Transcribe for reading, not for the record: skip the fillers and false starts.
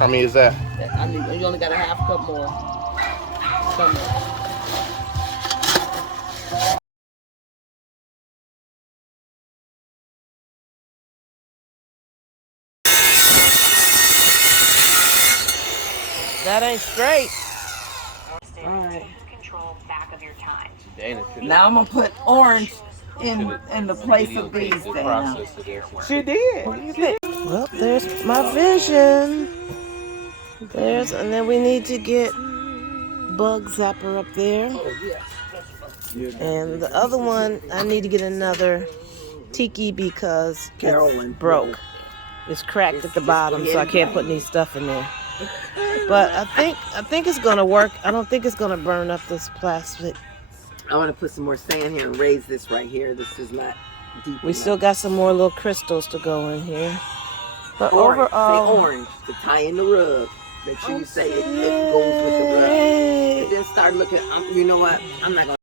How many is that? You only got a half cup more. That ain't straight. All right. Now I'm gonna put orange in the place of these things. She did. Well, there's my vision. And then we need to get bug zapper up there. And the other one, I need to get another Tiki because Carolyn broke. It's cracked at the bottom, so I can't put any stuff in there. But I think it's gonna work. I don't think it's gonna burn up this plastic. I want to put some more sand here and raise this right here. This is not deep. We still got some more little crystals to go in here. But orange, overall, say orange to tie in the rug. Make sure you say it goes with the rug. And then start looking. You know what? I'm not gonna.